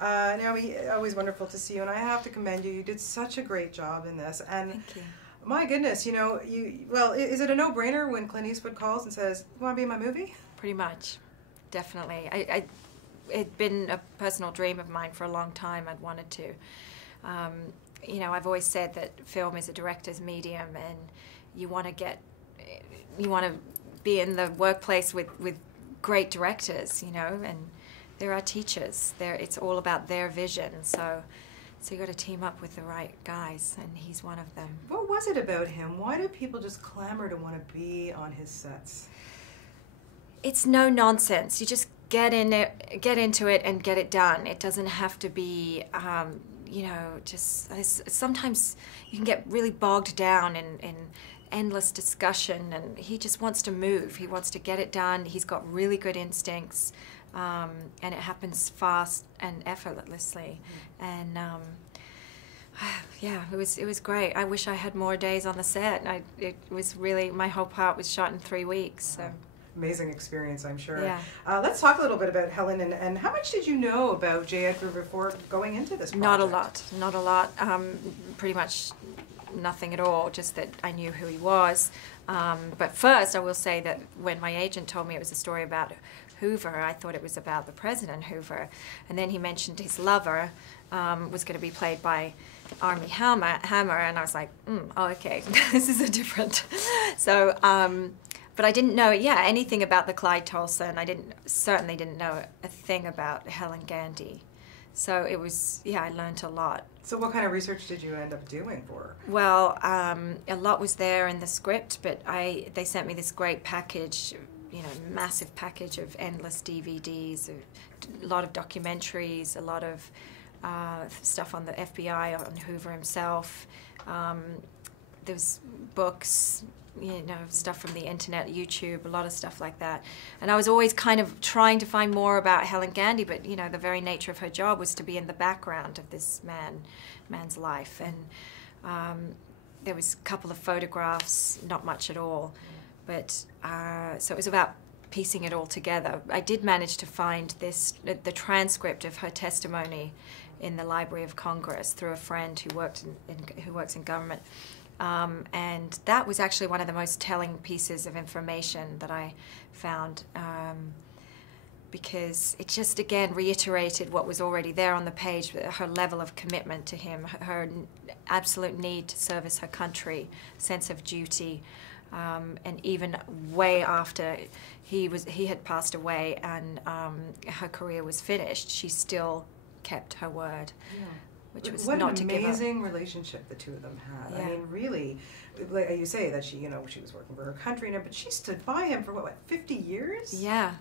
Naomi, always wonderful to see you, and I have to commend you. You did such a great job in this. And thank you. My goodness, well, is it a no-brainer when Clint Eastwood calls and says, "You want to be in my movie?" Pretty much, definitely. It'd been a personal dream of mine for a long time. I'd wanted to. I've always said that film is a director's medium, and you want to be in the workplace with great directors, and there are teachers. It's all about their vision. So you got to team up with the right guys, and he's one of them. What was it about him? Why do people just clamor to want to be on his sets? It's no nonsense. You just get into it and get it done. It doesn't have to be, sometimes you can get really bogged down in endless discussion, and he just wants to move. He wants to get it done. He's got really good instincts, and it happens fast and effortlessly. And it was great. I wish I had more days on the set. It was really, my whole part was shot in 3 weeks. So. Amazing experience, I'm sure. Yeah. Let's talk a little bit about Helen, and how much did you know about J.Edgar before going into this project? Not a lot. Pretty much nothing at all, just that I knew who he was. But first, I will say that when my agent told me it was a story about Hoover, I thought it was about the President Hoover. And then he mentioned his lover was going to be played by Armie Hammer, and I was like, oh, okay, this is a different. So, but I didn't know, anything about the Clyde Tulsa, and I certainly didn't know a thing about Helen Gandy. So it was, I learned a lot. So what kind of research did you end up doing for her? Well, a lot was there in the script, but they sent me this great package, massive package of endless DVDs, a lot of documentaries, a lot of stuff on the FBI, on Hoover himself. There was books, stuff from the internet, YouTube, a lot of stuff like that. And I was always kind of trying to find more about Helen Gandy, but the very nature of her job was to be in the background of this man's life. And there was a couple of photographs, not much at all. But so it was about piecing it all together. I did manage to find the transcript of her testimony in the Library of Congress through a friend who works in government. And that was actually one of the most telling pieces of information that I found, because it just again reiterated what was already there on the page, her level of commitment to him, her absolute need to service her country, sense of duty, and even way after he had passed away and her career was finished, she still kept her word. Yeah. Which was what not an to give up. amazing relationship the two of them had. Yeah. I mean, really, like you say that she was working for her country, but she stood by him for what, 50 years? Yeah.